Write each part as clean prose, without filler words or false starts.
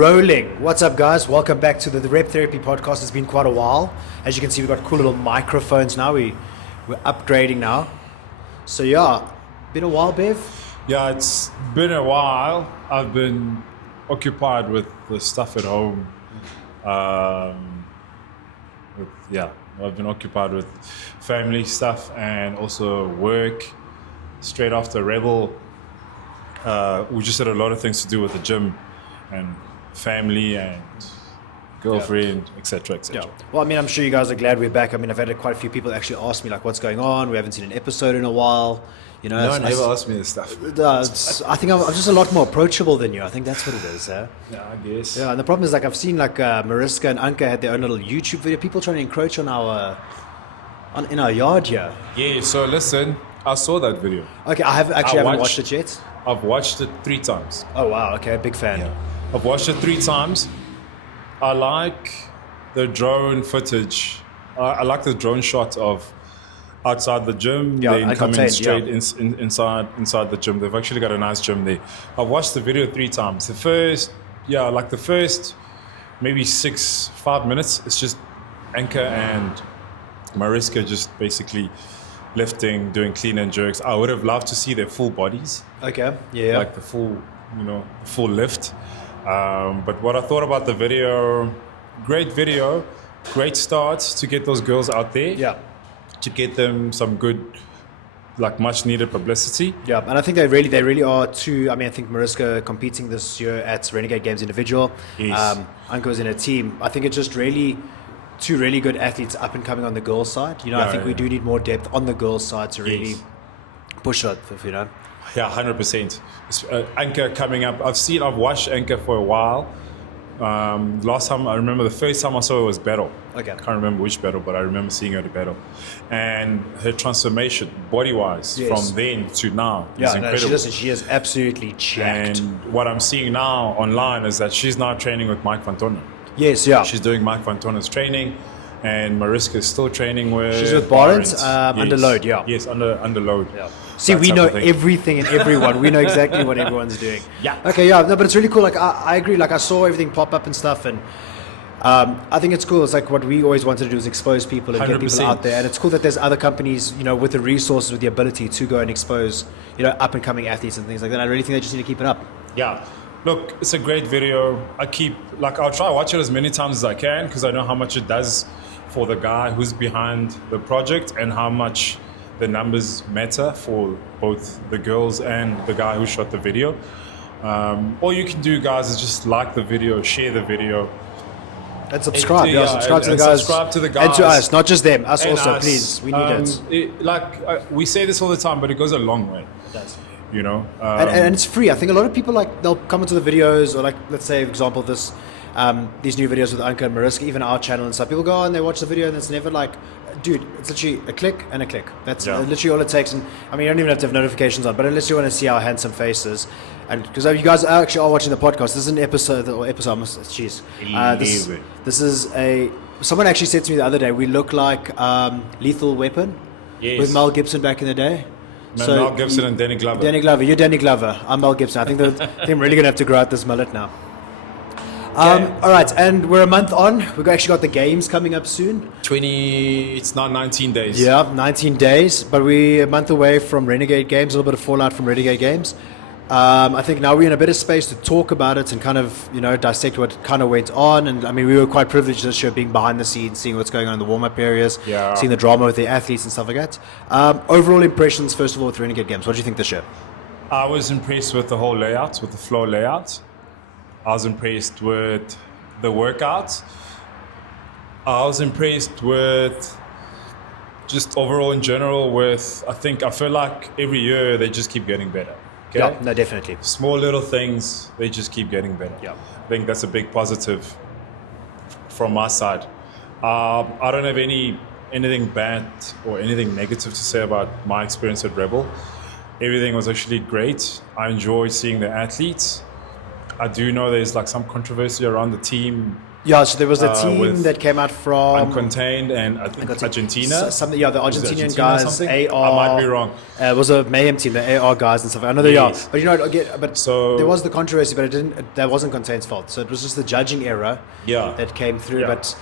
Rolling. What's up, guys? Welcome back to the Rep Therapy podcast. It's been quite a while. As you can see, we've got cool little microphones now. We're upgrading now. So yeah, been a while, Bev. Yeah, it's been a while. I've been occupied with the stuff at home. I've been occupied with family stuff and also work. Straight after Rebel, we just had a lot of things to do with the gym and family and girlfriend, etc., etc. Yeah. Well, I mean, I'm sure you guys are glad we're back. I mean, I've had quite a few people actually ask me, like, what's going on? We haven't seen an episode in a while. You know, No one ever asked me this stuff. I think I'm just a lot more approachable than you. I think that's what it is. Yeah, I guess. Yeah, and the problem is, like, I've seen like Mariska and Anka had their own little YouTube video. People trying to encroach on in our yard here. Yeah. So listen, I saw that video. Okay, I haven't watched it yet. I've watched it 3 times. Oh wow, okay, big fan. Yeah. I've watched it 3 times. I like the drone footage. I like the drone shot of outside the gym. Yeah, then coming straight yeah. inside the gym. They've actually got a nice gym there. I've watched the video 3 times. The first maybe 5 minutes, it's just Anka and Mariska just basically lifting, doing clean and jerks. I would have loved to see their full bodies. Okay, yeah. Like the full lift. But what I thought about the video, great start to get those girls out there. Yeah. To get them some good, like much needed publicity. Yeah, and I think they really are too. I mean, I think Mariska competing this year at Renegade Games individual. Yes. Anka's in a team. I think it's just really two really good athletes up and coming on the girls' side. You know, I think we do need more depth on the girls' side to really push it, you know. Yeah, 100%. Anka coming up. I've watched Anka for a while. Last time, I remember the first time I saw her was battle. Okay. I can't remember which battle, but I remember seeing her at a battle. And her transformation, body-wise, from then to now is incredible. She is absolutely jacked. And what I'm seeing now online is that she's now training with Mike Fantona. Yes, yeah. She's doing Mike Fantona's training, and Mariska is still training with... She's with Barnes, under load, yeah. Yes, under load. Yeah. See, we know everything and everyone. We know exactly what everyone's doing. Yeah. Okay, yeah. No, but it's really cool. Like, I agree. Like, I saw everything pop up and stuff, and I think it's cool. It's like what we always wanted to do is expose people and 100%. Get people out there. And it's cool that there's other companies, you know, with the resources, with the ability to go and expose, you know, up and coming athletes and things like that. I really think they just need to keep it up. Yeah. Look, it's a great video. I'll try to watch it as many times as I can because I know how much it does for the guy who's behind the project and how much the numbers matter for both the girls and the guy who shot the video. All you can do, guys, is just like the video, share the video. And subscribe. Subscribe to the guys. Subscribe to the guys. And to us, not just them. Us also, us. Please. We need it. We say this all the time, but it goes a long way. It does. You know? And it's free. I think a lot of people, like, they'll come into the videos, or like, let's say, for example, these new videos with Anka and Mariska, even our channel and stuff. People go and they watch the video and it's never like, dude, it's literally a click and a click. That's literally all it takes. And I mean, you don't even have to have notifications on, but unless you want to see our handsome faces, and because you guys actually are watching the podcast, this is an episode. Jeez, this is someone actually said to me the other day, we look like Lethal Weapon with Mel Gibson back in the day. Mel Gibson and Danny Glover. Danny Glover, you're Danny Glover. I'm Mel Gibson. I think I'm really gonna have to grow out this mullet now. All right, and we're a month on. We've actually got the games coming up soon. It's now 19 days. Yeah, 19 days, but we're a month away from Renegade Games, a little bit of fallout from Renegade Games. I think now we're in a better space to talk about it and kind of, you know, dissect what kind of went on. And I mean, we were quite privileged this year being behind the scenes, seeing what's going on in the warm-up areas, seeing the drama with the athletes and stuff like that. Overall impressions, first of all, with Renegade Games. What do you think this year? I was impressed with the whole layout, with the floor layout. I was impressed with the workouts. I was impressed with just overall in general I feel like every year they just keep getting better. Okay? Yeah, no, definitely. Small little things, they just keep getting better. Yeah. I think that's a big positive from my side. I don't have anything bad or anything negative to say about my experience at Rebel. Everything was actually great. I enjoyed seeing the athletes. I do know there's like some controversy around the team Yeah, so there was a team with that came out from Uncontained and I think Argentina. Something, yeah, the Was it Argentinian Argentina or guys, something? AR. I might be wrong. It was a mayhem team, the AR guys and stuff. I know they are, Yes. but you know, again, but So- there was the controversy, but it didn't. That wasn't Contained's fault. So it was just the judging error Yeah. that came through. Yeah. But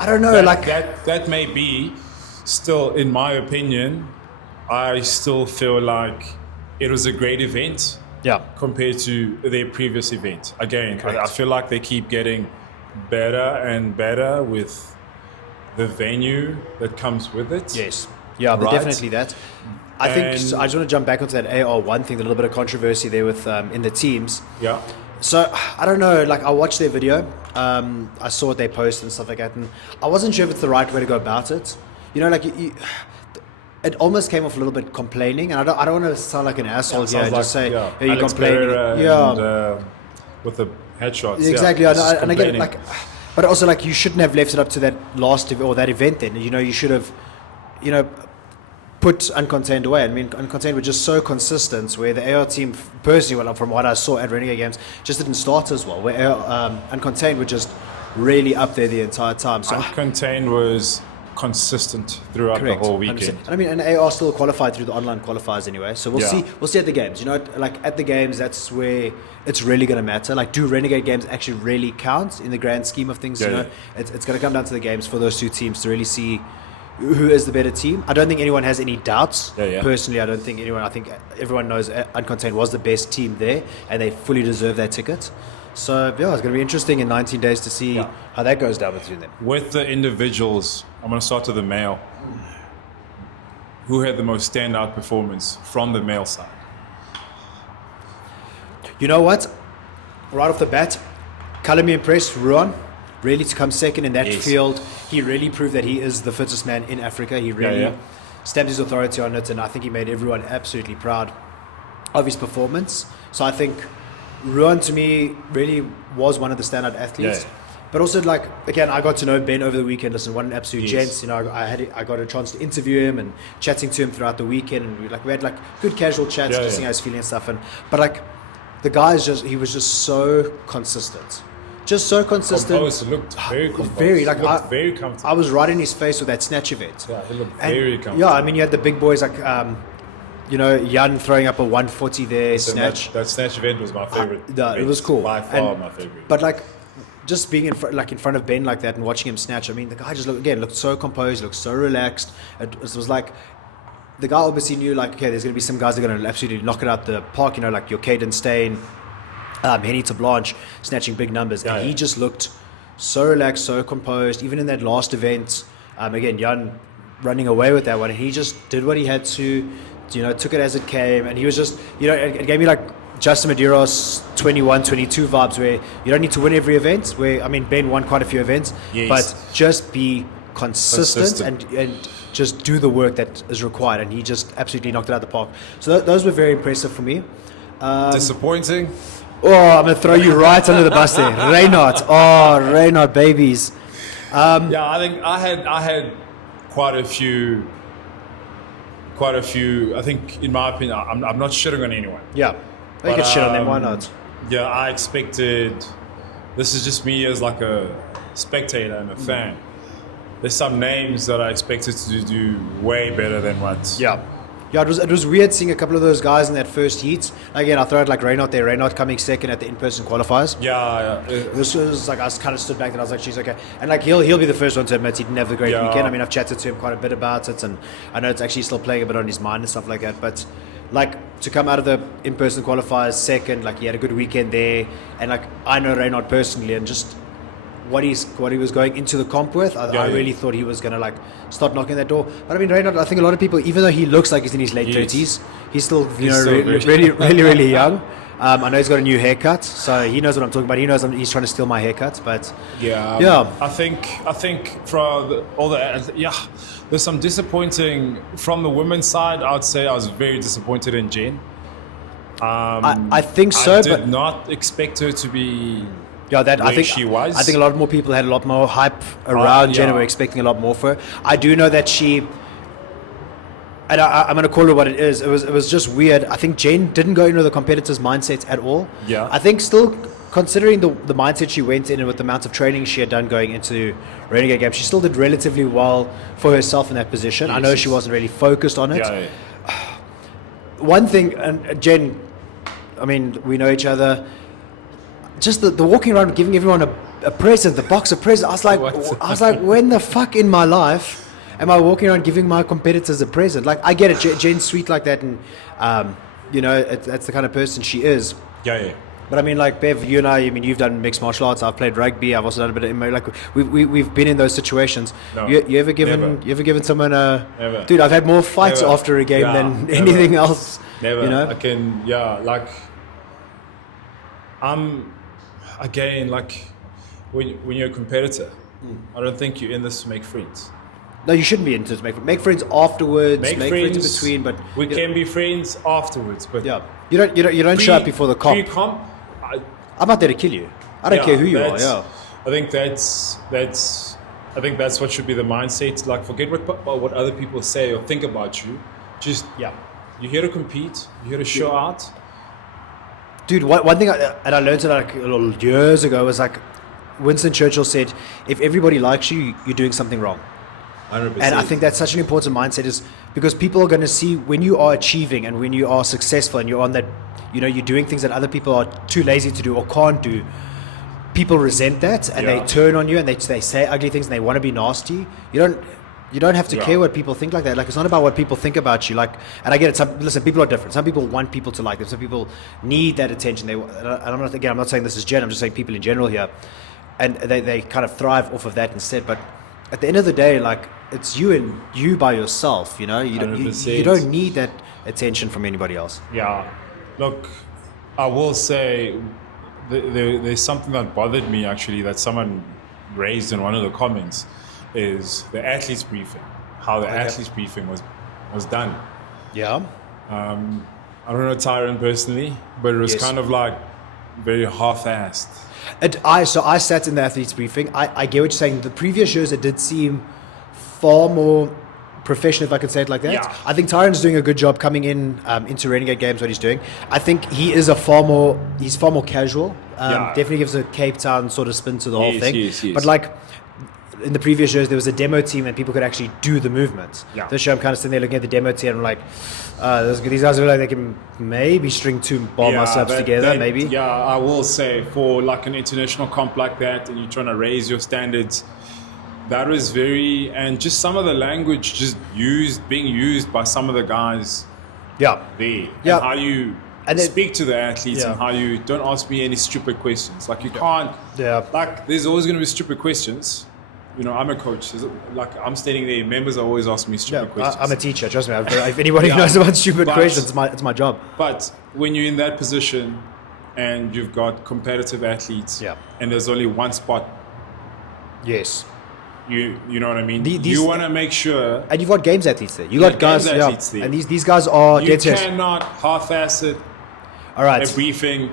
I don't know, That, like that may be still, in my opinion, I still feel like it was a great event yeah, compared to their previous event. Again, I Correct. feel like they keep getting better and better with the venue that comes with it. yes, yeah, but Right. definitely that. I think And- I just want to jump back onto that AR1 thing. A little bit of controversy there with in the teams. Yeah. So I don't know. Like I watched their video. I saw what they posted and stuff like that, and I wasn't sure if it's the right way to go about it. You know, like it almost came off a little bit complaining, and I don't want to sound like an asshole here. Sounds And just say, yeah, "Hey, you Alex complaining." Pereira Yeah, and, with the headshots. exactly. Yeah, and I get it. complaining. Like, but also like you shouldn't have left it up to that or that event. Then you know you should have, you know, put Uncontained away. I mean, Uncontained were just so consistent. Where the AR team, personally, well, from what I saw at Renegade Games, just didn't start as well. Where Uncontained were just really up there the entire time. So Uncontained was consistent throughout correct, the whole 100%. weekend. And I mean, and AR still qualified through the online qualifiers anyway. So we'll Yeah. see. We'll see at the games. You know, like at the games, that's where it's really going to matter. Like, do Renegade games actually really count in the grand scheme of things? Yeah, you know, yeah. it's going to come down to the games for those two teams to really see who is the better team. I don't think anyone has any doubts. Yeah, yeah. Personally, I don't think anyone. I think everyone knows Uncontained was the best team there, and they fully deserve that ticket. So yeah, it's going to be interesting in 19 days to see Yeah. how that goes down between them. With the individuals, I'm going to start with the male. Who had the most standout performance from the male side? You know what? Right off the bat, color me impressed. Ruan, really to come second in that Yes. field. He really proved that he is the fittest man in Africa. He really yeah. stamped his authority on it, and I think he made everyone absolutely proud of his performance. So I think Ruan, to me, really was one of the standout athletes. Yeah. But also, like, again, I got to know Ben over the weekend. Listen, what an absolute Yes. gent. You know, I got a chance to interview him and chatting to him throughout the weekend, and we had like good casual chats, Yeah, just yeah. seeing how he's feeling and stuff. But like, the guy he was just so consistent, just so consistent. Composed, looked very composed. Very, like, looked I- very comfortable. I was right in his face with that snatch event. Yeah, he looked And, very comfortable. yeah, I mean, you had the big boys like, you know, Jan throwing up a 140 there, So snatch. that snatch event was my favorite. Yeah, it event. was cool. By far And- my favorite. But like, just being in front of Ben like that and watching him snatch, I mean, the guy just looked so composed, looked so relaxed. It was like the guy obviously knew like, okay, there's going to be some guys that are going to absolutely knock it out the park. You know, like your Caden Stain, Henny to Blanche, snatching big numbers, Yeah, and yeah. he just looked so relaxed, so composed. Even in that last event, again, Jan running away with that one, and he just did what he had to. You know, took it as it came, and he was just, you know, it gave me like Justin Medeiros 21, 22 vibes where you don't need to win every event. Where, I mean, Ben won quite a few events, Yes. but just be consistent, Consistent. And just do the work that is required. And he just absolutely knocked it out of the park. So those were very impressive for me. Disappointing. Oh, I'm going to throw you right under the bus there. Reynard. Oh, Reynard babies. Yeah, I think I had quite a few. I think, in my opinion, I'm not shitting on anyone. Yeah. You But, can shit on them, why not? Yeah, I expected. This is just me as like a spectator and a fan. There's some names that I expected to do way better than what. Yeah. Yeah, it was weird seeing a couple of those guys in that first heat. Again, I throw it like Reynard there. Reynard coming second at the in-person qualifiers. Yeah. This was like, I was kind of stood back and I was like, she's okay. And like, he'll be the first one to admit he didn't have a great Yeah. weekend. I mean, I've chatted to him quite a bit about it, and I know it's actually still playing a bit on his mind and stuff like that. But like, to come out of the in-person qualifiers second, like he had a good weekend there. And like, I know Reynard personally, and just what he was going into the comp with, I Yeah. really thought he was going to like start knocking that door. But I mean, Reynard, I think a lot of people, even though he looks like he's in his late Yes. 30s, he's still, you He's know, still really young. I know he's got a new haircut, so he knows what I'm talking about. He knows he's trying to steal my haircut, but Yeah. I think for there's some disappointing from the women's side. I'd say I was very disappointed in Jen. I think so. I did But not expect her to be. yeah, that I where think she was. I think a lot more people had a lot more hype around Jen and yeah. were expecting a lot more for her. I do know that she. And I'm going to call it what it is. It was just weird. I think Jen didn't go into the competitor's mindset at all. Yeah. I think still considering the mindset she went in and with the amount of training she had done going into Renegade Games, she still did relatively well for herself in that position. I know she wasn't really focused on it. Yeah. One thing, and Jen, I mean, we know each other. Just the walking around giving everyone a present, the box of presents. I was like, when the fuck in my life am I walking around giving my competitors a present? Like, I get it, Jen's sweet like that, and that's the kind of person she is. Yeah. But I mean, like Bev, you and I mean, you've done mixed martial arts. I've played rugby. I've also done a bit of MMA. Like we've been in those situations. No, you ever given someone a? Never. Dude, I've had more fights after a game than anything else. Never. You know? I can. Yeah. Like again, like when you're a competitor, I don't think you're in this to make friends. No, you shouldn't be into it. Make friends afterwards. Make friends in friends between. But we can be friends afterwards. But yeah, you don't show up before the comp. Pre-comp, I'm not there to kill you. I don't care who you are. Yeah. I think that's what should be the mindset. Like, forget what other people say or think about you. Just you're here to compete. You're here to show out. Dude, one thing I learned it like years ago was like Winston Churchill said, if everybody likes you, you're doing something wrong. 100%. And I think that's such an important mindset, is because people are going to see when you are achieving and when you are successful and you're on that, you're doing things that other people are too lazy to do or can't do. People resent that and they turn on you and they say ugly things and they want to be nasty. You don't have to care what people think like that. Like, it's not about what people think about you. Like, and I get it. Listen, people are different. Some people want people to like them. Some people need that attention. I'm not saying this is Jen. I'm just saying people in general here, and they kind of thrive off of that instead. But at the end of the day, like, it's you and you by yourself. You don't need that attention from anybody else. Yeah. Look, I will say there's something that bothered me actually that someone raised in one of the comments. Is the athletes briefing, how the athletes briefing was done. Yeah. I don't know Tyron personally, but it was kind of like very half-assed. I sat in the athletes briefing. I get what you're saying. The previous years it did seem far more professional, if I could say it like that. Yeah. I think Tyron's doing a good job coming in into Renegade Games, what he's doing. I think he is far more casual. Definitely gives a Cape Town sort of spin to the whole thing. Yes. But like, in the previous years, there was a demo team and people could actually do the movements. Yeah. This year, I'm kind of sitting there looking at the demo team and I'm like, these guys look like they can maybe string two bar muscle-ups together, maybe. Yeah, I will say, for like an international comp like that, and you're trying to raise your standards, that was very, and just some of the language just being used by some of the guys there. Yeah. And how you speak to the athletes and how you don't ask me any stupid questions. Like, you can't, like, there's always going to be stupid questions. I'm a coach. Like, I'm standing there. Members are always asking me stupid questions. I'm a teacher. Trust me. If anybody knows about stupid questions, it's my job. But when you're in that position and you've got competitive athletes, and there's only one spot, yes, you know what I mean. You want to make sure, and you've got games athletes there. You got guys, there. And these guys are. You cannot half-ass it. All right. A briefing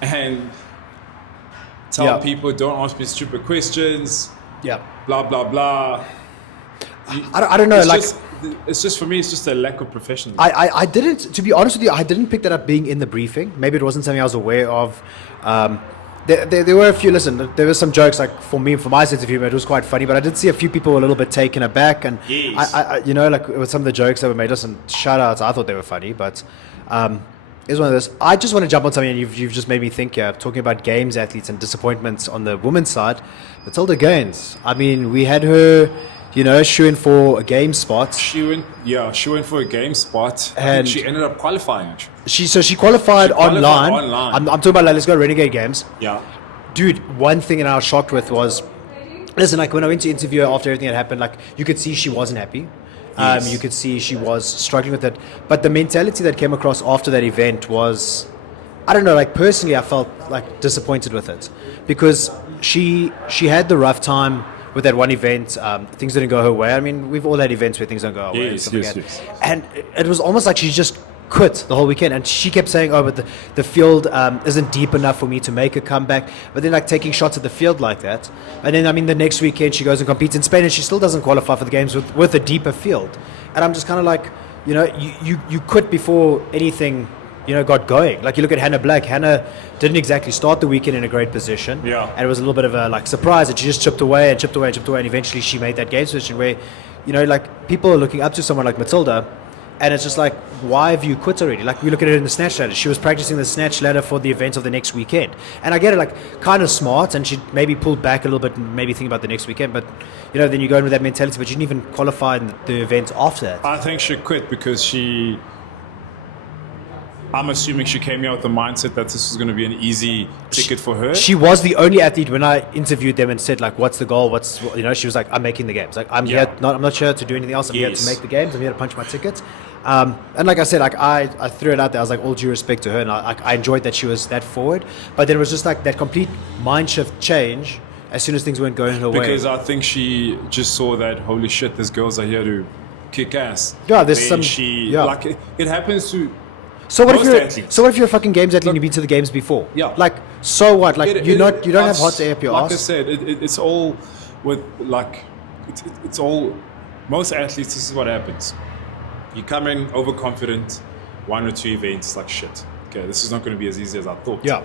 and tell people, don't ask me stupid questions. Yeah. Blah blah blah. I don't know. It's just for me. It's just a lack of professionalism. I didn't. To be honest with you, I didn't pick that up being in the briefing. Maybe it wasn't something I was aware of. There were a few. Listen, there were some jokes. Like, for my sense of humor, it was quite funny. But I did see a few people a little bit taken aback, and I like with some of the jokes that were made. Listen, shout outs. I thought they were funny, but. Is one of those. I just want to jump on something, and you've just made me think here. Talking about games athletes and disappointments on the women's side, Matilda Gaines. I mean, we had her, shooing for a game spot. She went for a game spot, and she ended up qualifying. She qualified online. I'm talking about, like, let's go Renegade Games. Yeah, dude. One thing that I was shocked with was, listen, like, when I went to interview her after everything that happened, like, you could see she wasn't happy. You could see she was struggling with it. But the mentality that came across after that event was, I don't know, like, personally I felt like disappointed with it. Because she had the rough time with that one event. Things didn't go her way. I mean, we've all had events where things don't go our way. Yes. And it was almost like she just quit the whole weekend, and she kept saying, but the field isn't deep enough for me to make a comeback. But then, like, taking shots at the field like that, and then, I mean, the next weekend she goes and competes in Spain and she still doesn't qualify for the games with a deeper field. And I'm just kind of like, you quit before anything got going. Like you look at Hannah Black. Hannah didn't exactly start the weekend in a great position. Yeah. And it was a little bit of a like surprise that she just chipped away and chipped away and chipped away, and eventually she made that game position where, like people are looking up to someone like Matilda, and it's just like, why have you quit already? Like we look at it in the snatch ladder. She was practicing the snatch ladder for the event of the next weekend, and I get it, like kind of smart, and she maybe pulled back a little bit and maybe think about the next weekend. But then you go in with that mentality, but you didn't even qualify in the event after that. I think she quit because I'm assuming she came here with the mindset that this was going to be an easy ticket for her. She was the only athlete when I interviewed them and said like, "What's the goal? She was like, I'm making the games. Like I'm here. I'm not here to do anything else. I'm here to make the games. I'm here to punch my tickets." And like I said, like I threw it out there. I was like, all due respect to her, and I enjoyed that she was that forward. But then it was just like that complete mind shift change as soon as things weren't going her way. Because I think she just saw that, holy shit, these girls are here to kick ass. Yeah, there's then some. Like it happens to. So what athletes. if you're a fucking games athlete and you've been to the games before? Yeah. Like, so what? Like you don't have hot air up your like ass. I said, it's all with like it's all. Most athletes, this is what happens. You come in overconfident, 1 or 2 events, it's like shit. Okay, this is not going to be as easy as I thought. Yeah.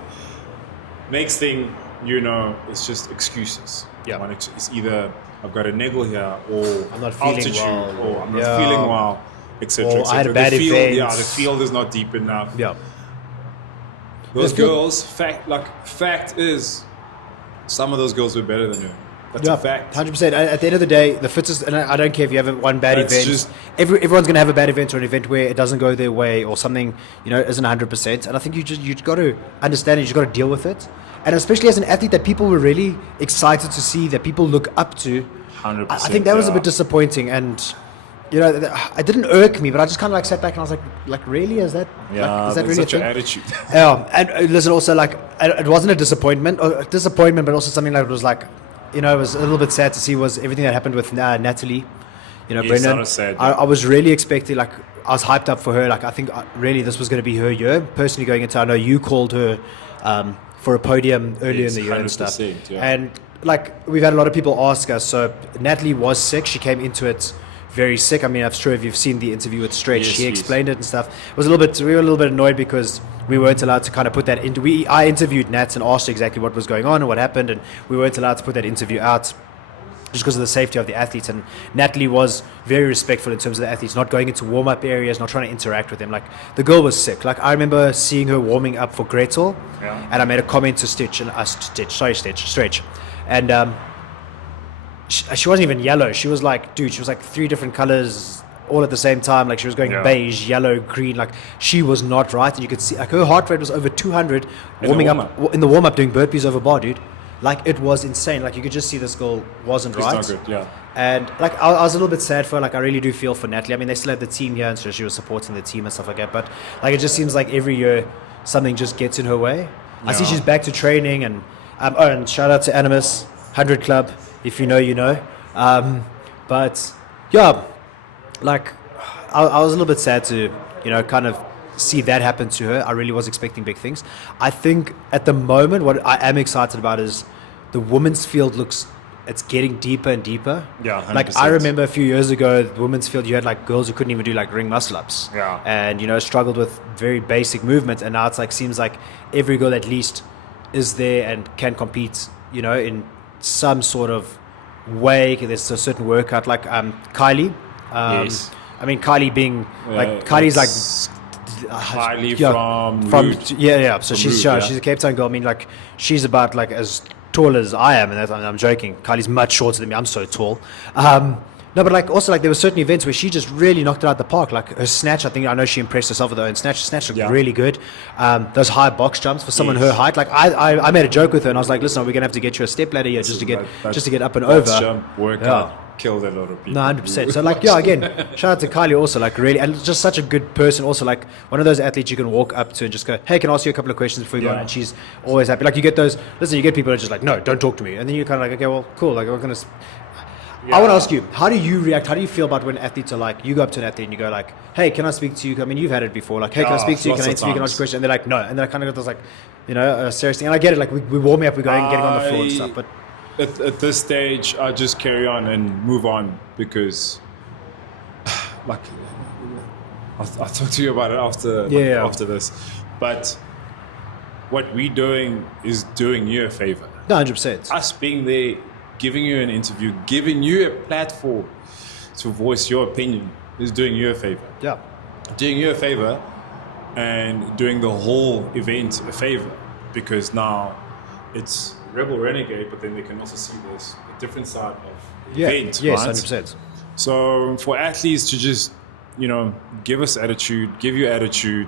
Next thing you know, it's just excuses. Yeah. It's either I've got a niggle here, or I'm not feeling altitude, well, or I'm not feeling well, etc. Or I had a bad event. Yeah, the field is not deep enough. Yeah. Those girls, fact is, some of those girls were better than her. That's a fact. 100%. At the end of the day, the fittest, and I don't care if you have one bad But it's event. just- Everyone's going to have a bad event or an event where it doesn't go their way or something, isn't 100%. And I think you got to understand it. You just got to deal with it. And especially as an athlete that people were really excited to see, that people look up to. 100%. I think that was a bit disappointing, and it didn't irk me, but I just kind of like sat back and I was like, really? Is that that's really such a an thing? attitude. Yeah, and listen, also like it wasn't a disappointment, but also something that was like, it was a little bit sad to see was everything that happened with Natalie. Brendan. that was sad. I was really expecting, like, I was hyped up for her. Like, I think really this was going to be her year. Personally, going into, I know you called her for a podium earlier in the year and stuff. Yeah. And like we've had a lot of people ask us. So Natalie was sick. She came into it very sick. I mean, I'm sure if you've seen the interview with Stretch, he explained it and stuff. We were a little bit annoyed because we weren't allowed to kind of put that into. I interviewed Nat and asked her exactly what was going on and what happened, and we weren't allowed to put that interview out just because of the safety of the athletes. And Natalie was very respectful in terms of the athletes, not going into warm-up areas, not trying to interact with them. Like, the girl was sick. Like, I remember seeing her warming up for Gretel, and I made a comment to Stretch, and she wasn't even yellow. She was like, dude, she was like 3 different colors all at the same time. Like, she was going beige, yellow, green. Like, she was not right. And you could see, like, her heart rate was over 200 warming up in the warm-up, doing burpees over bar, dude. Like, it was insane. Like, you could just see this girl wasn't right. It's not good, yeah. And like, I was a little bit sad for her. Like, I really do feel for Natalie. I mean, they still had the team here, and so she was supporting the team and stuff like that. But like, it just seems like every year something just gets in her way. I see she's back to training, and and shout out to Animus 100 Club. If you know, you know. But yeah, like, I was a little bit sad to kind of see that happen to her. I really was expecting big things. I think at the moment what I am excited about is the women's field it's getting deeper and deeper. Yeah, 100%. Like, I remember a few years ago, the women's field, you had like girls who couldn't even do like ring muscle ups. Yeah. And struggled with very basic movements, and now it's like, seems like every girl at least is there and can compete, in some sort of way. There's a certain workout, like Kylie. Yes. I mean, Kylie being Kylie's like Kylie from Root. So From she's Root, she's a Cape Town girl. I mean, like, she's about like as tall as I am, and I'm joking. Kylie's much shorter than me. I'm so tall. No, but like, also, like, there were certain events where she just really knocked it out of the park. Like her snatch, I know she impressed herself with her own snatch. Snatch looked really good. Those high box jumps for someone her height. Like, I made a joke with her, and I was like, listen, we're gonna have to get you a step ladder here just to get up and over. Jump workout killed a lot of people. No, 100%. So like, yeah, again, shout out to Kylie also, like, really, and just such a good person. Also, like, one of those athletes you can walk up to and just go, hey, can I ask you a couple of questions before you go on? And she's always happy. Like, you get people that are just like, no, don't talk to me. And then you're kind of like, okay, well, cool. Like, we're gonna. I want to ask you, how do you react? How do you feel about when athletes are like, you go up to an athlete and you go like, hey, can I speak to you? I mean, you've had it before. Like, hey, can I speak to you? Can I interview you? Can I ask you a question? And they're like, no. And then I kind of got this like, serious thing. And I get it. Like, we warm me up, we're getting on the floor and stuff. But at this stage, I just carry on and move on, because like I'll talk to you about it after this. But what we're doing is doing you a favor. No, 100%. Us being there, giving you an interview, giving you a platform to voice your opinion is doing you a favor. Yeah. Doing you a favor and doing the whole event a favor, because now it's Rebel Renegade, but then they can also see this a different side of the event. Yes, right? 100%. So for athletes to just, give us attitude, give you attitude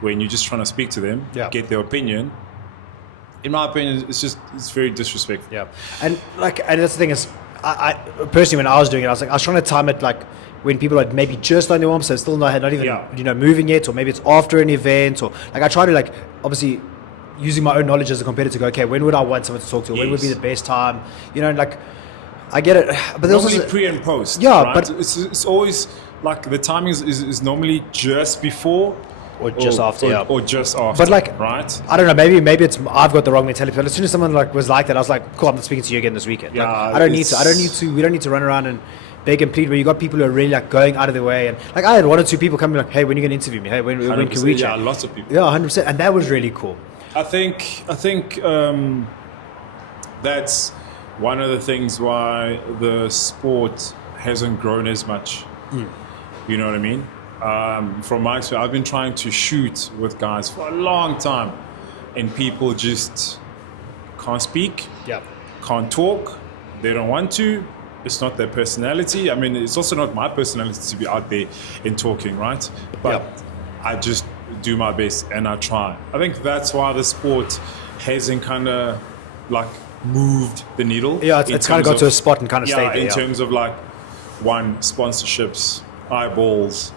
when you're just trying to speak to them, get their opinion. In my opinion, it's very disrespectful. Yeah, and that's the thing is, I personally, when I was doing it, I was trying to time it like when people are maybe just on their warm, so still not even moving yet, or maybe it's after an event, or like I try to like obviously using my own knowledge as a competitor to go, okay, when would I want someone to talk to? When would be the best time? Like I get it, but there's normally also pre and post. Yeah, right? but it's always like the timing is normally just before. Or just after, or just after. But like, right? I don't know. Maybe it's I've got the wrong mentality. But as soon as someone like was like that, I was like, cool. I'm not speaking to you again this weekend. Yeah, like, I don't need to. We don't need to run around and beg and plead. Where you got people who are really like going out of their way. And like I had one or two people come like, hey, when are you going to interview me? Hey, when can we chat? Yeah, lots of people. Yeah, 100%. And that was really cool. I think that's one of the things why the sport hasn't grown as much. You know what I mean? From my experience, I've been trying to shoot with guys for a long time, and people just can't speak, can't talk, they don't want to. It's not their personality. I mean, it's also not my personality to be out there and talking, right? But I just do my best and I try. I think that's why the sport hasn't kind of like moved the needle. Yeah, it's kind of got to a spot and kind of stayed there. In terms of like, sponsorships, eyeballs.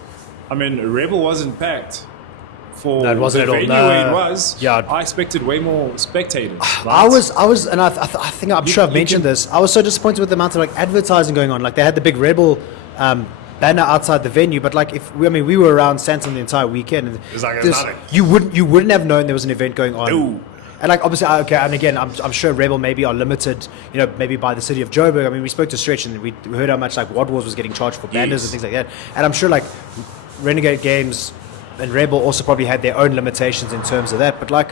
I mean, Rebel wasn't packed for no, it wasn't the at all. venue where it was. Yeah. I expected way more spectators. Right? I was, and I think I'm sure I've mentioned this. I was so disappointed with the amount of like advertising going on. Like they had the big Rebel banner outside the venue, but like we were around Santon the entire weekend. And it's like nothing. You wouldn't have known there was an event going on. Ooh. And like obviously, okay, and again, I'm sure Rebel maybe are limited, maybe by the city of Joburg. I mean, we spoke to Stretch and we heard how much like Wad Wars was getting charged for banners and things like that. And I'm sure like Renegade Games and Rebel also probably had their own limitations in terms of that. But like,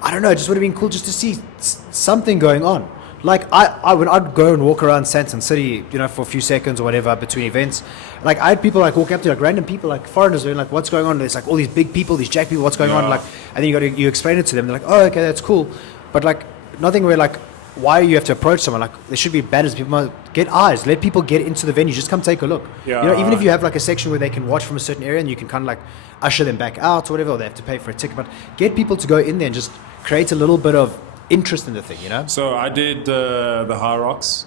I don't know, it just would have been cool just to see something going on. Like when I'd go and walk around Santon City, for a few seconds or whatever between events, like I had people like walking up to like random people, like foreigners, and like, what's going on? There's like all these big people, these jack people, what's going on? Like, and then you explain it to them. They're like, oh, okay, that's cool. But like nothing where like, why you have to approach someone? Like there should be banners. People must get eyes. Let people get into the venue. Just come take a look. Yeah. Even if you have like a section where they can watch from a certain area and you can kind of like usher them back out or whatever, or they have to pay for a ticket. But get people to go in there and just create a little bit of interest in the thing, So I did the High Rocks.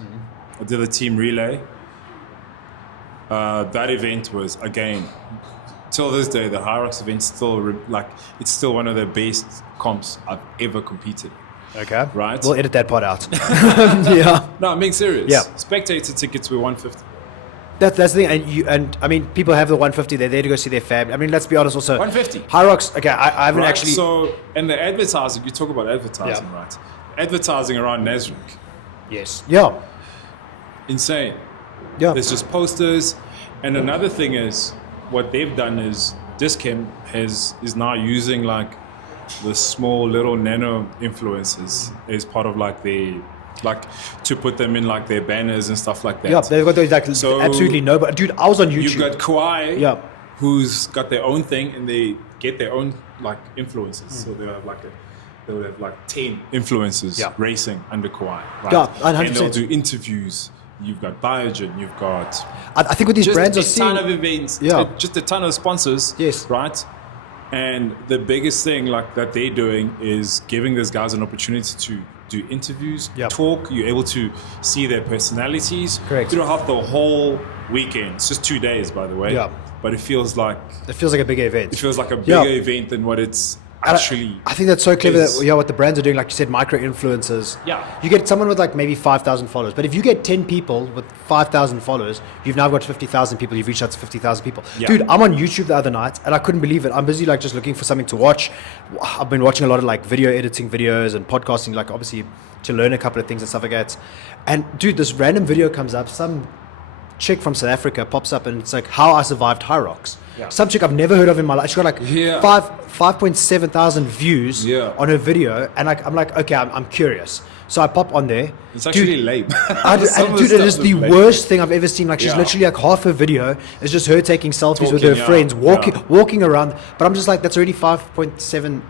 I did the team relay. That event was, again, till this day, the High Rocks event still it's still one of the best comps I've ever competed. Okay. Right. We'll edit that part out. Yeah. No, I'm being serious. Yeah. Spectator tickets were $150. That's the thing, and I mean, people have the 150. They're there to go see their family. I mean, let's be honest. Also, 150. High Rocks. Okay, I haven't Right, actually. So, and the advertising, you talk about advertising, right? Advertising around Nasric. Yes. Yeah. Insane. Yeah. There's just posters. And another thing is, what they've done is, Dischem is now using like the small little nano influencers as part of like to put them in like their banners and stuff like that. Yeah, they've got those like So, absolutely no. But dude, I was on YouTube. You've got Kawhi, Yeah. who's got their own thing, and they get their own like influencers. So they'll have like 10 influencers racing under Kawhi. Right? Yeah, 100%. And they'll do interviews. You've got Biogen, you've got I think with these just brands a are seeing. ton of events, just a ton of sponsors. Yes. Right. And the biggest thing like that they're doing is giving these guys an opportunity to do interviews, talk. You're able to see their personalities throughout the whole weekend. It's just 2 days, by the way. Yeah. But it feels like a bigger event. It feels like a bigger event than what it's actually. I think that's so clever that what the brands are doing, like you said, micro influencers. Yeah. You get someone with like maybe 5,000 followers, but if you get 10 people with 5,000 followers, you've now got 50,000 people. You've reached out to 50,000 people. Yeah. Dude, I'm on YouTube the other night and I couldn't believe it. I'm busy like just looking for something to watch. I've been watching a lot of like video editing videos and podcasting, like obviously to learn a couple of things and stuff like that. And dude, this random video comes up. Some chick from South Africa pops up and it's like how I survived High Rocks. Yeah. Some chick I've never heard of in my life. She's got like Yeah. 5.7 thousand views Yeah. on her video, and I'm like, okay, I'm curious. So I pop on there. It's actually lame. Dude, it is the worst thing I've ever seen. Like, she's Yeah. literally like half her video is just her taking selfies with Talking, her yeah, friends, yeah. walking around. But I'm just like, that's already 5.7,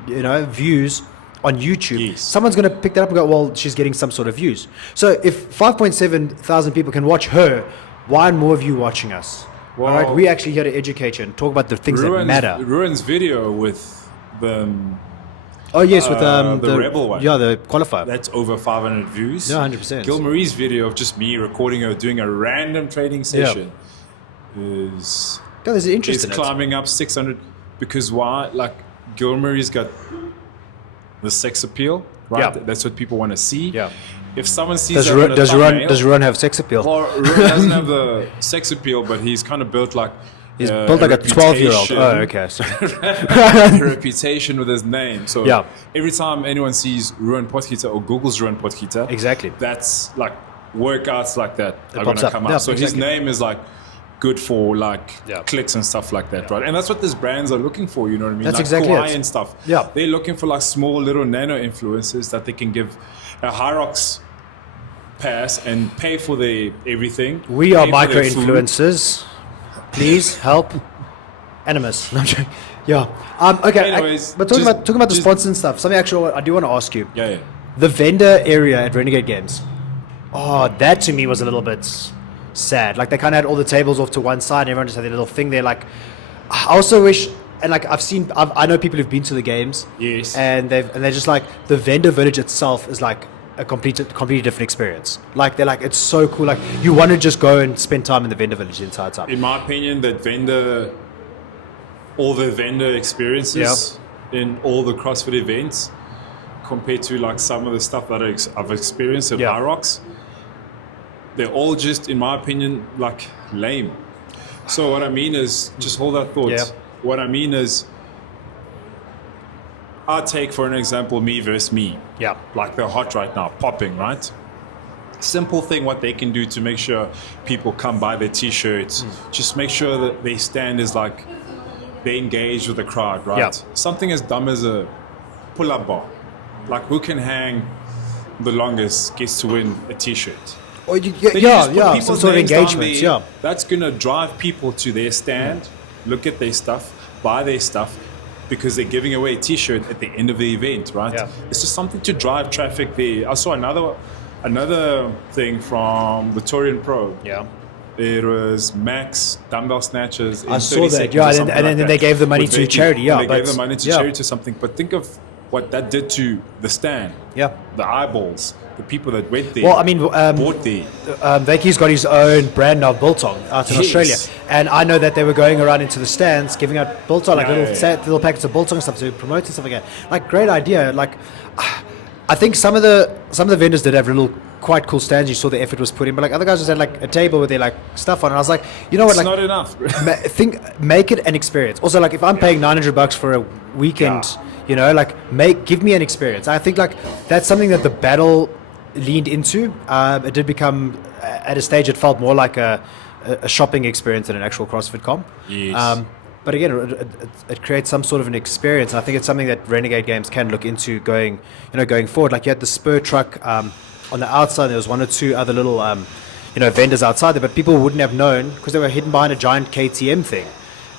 views on YouTube. Yes. Someone's gonna pick that up and go, well, she's getting some sort of views. So if 5.7 thousand people can watch her, why aren't more of you watching us? Well, all right, we're actually here to educate you and talk about the things that matter. Ruin's video with the Oh yes, with the Rebel one. Yeah, the qualifier. That's over 500 views. Yeah, 100%. Gil Marie's video of just me recording her doing a random training session is Yeah, there's an interest in it. climbing up 600 because why? Like Gil Marie's got the sex appeal, right? Yeah. That's what people want to see. Yeah. If someone sees Does that on a thumbnail, does Ron have sex appeal? well, Ruin doesn't have the sex appeal, but he's kind of built like He's built like a 12-year-old. reputation. Oh, okay. Sorry. A reputation with his name. So Yeah. every time anyone sees Ruin Potkita or Google's Ruin Potkita, Exactly. that's like workouts like that are going pops to up. come up. Yeah, so exactly. his name is like good for like Yeah. clicks and stuff like that, right? And that's what these brands are looking for, you know what I mean? That's like exactly Kauai it. and stuff. Yeah. They're looking for like small little nano influencers that they can give a Hyrox pass and pay for their everything. We are pay for their micro food. influencers. Please help. Animus. No, I'm joking. Yeah. Okay. Anyways, but talking just- about the just- sponsors and stuff. Something actually I do want to ask you. Yeah, yeah. The vendor area at Renegade Games. Oh, that to me was a little bit sad. Like they kind of had all the tables off to one side, and everyone just had their little thing there. Like, I also wish, and like I know people who've been to the games. Yes. And they're just like the vendor village itself is like a completely different experience. Like they're like it's so cool. Like you want to just go and spend time in the vendor village the entire time. In my opinion, all the vendor experiences in all the CrossFit events, compared to like some of the stuff that I've experienced at Yeah. Hyrox, they're all just, in my opinion, like lame. So what I mean is, just hold that thought. Yeah. What I mean is, I take for an example me versus me. Yeah. Like they're hot right now, popping, right? Simple thing what they can do to make sure people come buy their t-shirts. Just make sure that their stand is like they engage with the crowd, right? Yeah. Something as dumb as a pull-up bar. Like who can hang the longest gets to win a t-shirt. Or Then you just put some people's sort of names down engagement. there. Yeah. That's gonna drive people to their stand, look at their stuff, buy their stuff, because they're giving away a t-shirt at the end of the event, right? Yeah. It's just something to drive traffic there. I saw another thing from the Torian Pro. Yeah. It was max dumbbell snatches. In I saw 30 that, seconds yeah, or and something then like they that. gave the money With to Becky, charity, yeah, and they gave but- the money to yeah. charity or something. But think of what that did to the stand, Yeah. the eyeballs, the people that went there. Well, I mean, bought there. Veki's got his own brand now, Biltong, out in Yes. Australia, and I know that they were going around into the stands giving out Biltong, like Yeah, little packets of Biltong and stuff to promote and stuff like that. Like, great idea. Like, I think some of the vendors did have little quite cool stands. You saw the effort was put in, but like other guys just had like a table with their like stuff on. And I was like, you know what, It's like not enough. make it an experience. Also, like if I'm paying $900 for a weekend, like give me an experience. I think like that's something that the battle leaned into. It did become at a stage it felt more like a shopping experience than an actual CrossFit comp. Yes. But again, it creates some sort of an experience, and I think it's something that Renegade Games can look into going forward. Like you had the spur truck on the outside. There was one or two other little, vendors outside there, but people wouldn't have known because they were hidden behind a giant KTM thing.